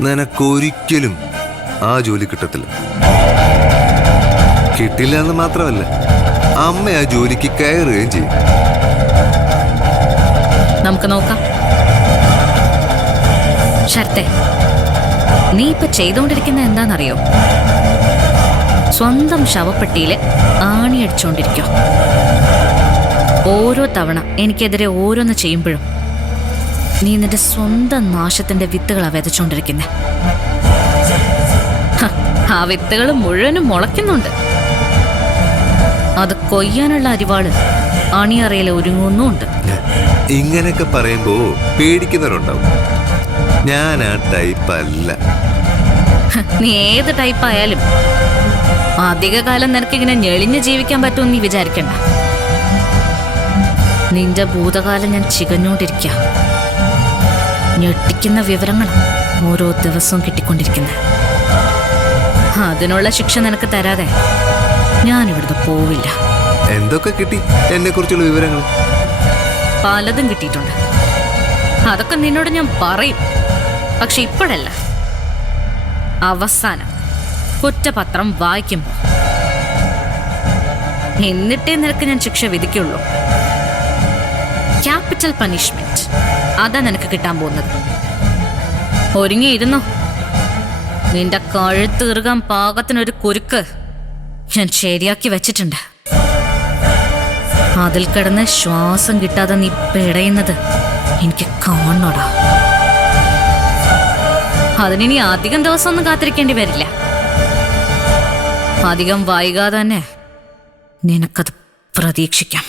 നിനക്കൊരിക്കലും ആ ജോലി കിട്ടത്തില്ല. കിട്ടില്ല എന്ന് മാത്രമല്ല, അമ്മ ആ ജോലിക്ക് കയറുകയും ചെയ്യും. നമുക്ക് നോക്കാം. ശരത്തെ, നീ ഇപ്പൊ ചെയ്തോണ്ടിരിക്കുന്ന എന്താണെന്നറിയോ? സ്വന്തം ശവപ്പെട്ടിയില് ആണിയടിച്ചോണ്ടിരിക്കോ. ഓരോ തവണ എനിക്കെതിരെ ഓരോന്ന് ചെയ്യുമ്പോഴും നീ നിന്റെ സ്വന്തം നാശത്തിന്റെ വിത്തുകളാ വിതച്ചോണ്ടിരിക്കുന്നെ. ആ വിത്തുകൾ മുഴുവനും മുളയ്ക്കുന്നുണ്ട്. അത് കൊയ്യാനുള്ള അരിവാള് അണിയറയിൽ ഒരുങ്ങുന്നുമുണ്ട്. ഇങ്ങനെയൊക്കെ പറയുമ്പോ പേടിക്കുന്നവരുണ്ടാവും. ഞാൻ ആ ടൈപ്പ് അല്ല. നീ ഏത് ടൈപ്പായാലും അധികകാലം നിനക്കിങ്ങനെ ഞെളിഞ്ഞ് ജീവിക്കാൻ പറ്റുമെന്ന് നീ വിചാരിക്കണ്ട. നിന്റെ ഭൂതകാലം ഞാൻ ചികഞ്ഞോണ്ടിരിക്കുക. ഞെട്ടിക്കുന്ന വിവരങ്ങൾ ഓരോ ദിവസവും കിട്ടിക്കൊണ്ടിരിക്കുന്നത്. അതിനുള്ള ശിക്ഷ നിനക്ക് തരാതെ ഞാനിവിടുന്ന് പോവില്ല. എന്തൊക്കെ കിട്ടി എന്നെ കുറിച്ചുള്ള വിവരങ്ങൾ? പലതും കിട്ടിയിട്ടുണ്ട്. അതൊക്കെ നിന്നോട് ഞാൻ പറയും. പക്ഷെ ഇപ്പോഴല്ല, അവസാനം കുറ്റപത്രം വായിക്കുമ്പോ. എന്നിട്ടേ നിനക്ക് ഞാൻ ശിക്ഷ വിധിക്കുള്ളൂ. ക്യാപിറ്റൽ പണിഷ്മെന്റ് അതാ നിനക്ക് കിട്ടാൻ പോകുന്നത്. ഒരുങ്ങിയിരുന്നോ. നിന്റെ കഴുത്തീറുകാൻ പാകത്തിനൊരു കുരുക്ക് ഞാൻ ശരിയാക്കി വെച്ചിട്ടുണ്ട്. അതിൽ കിടന്ന് ശ്വാസം കിട്ടാതെ നീ പിടയുന്നത് എനിക്ക് കാണണോടാ. അതിനി അധികം ദിവസമൊന്നും കാത്തിരിക്കേണ്ടി വരില്ല. അധികം വൈകാതെ തന്നെ നിനക്കത് പ്രതീക്ഷിക്കാം.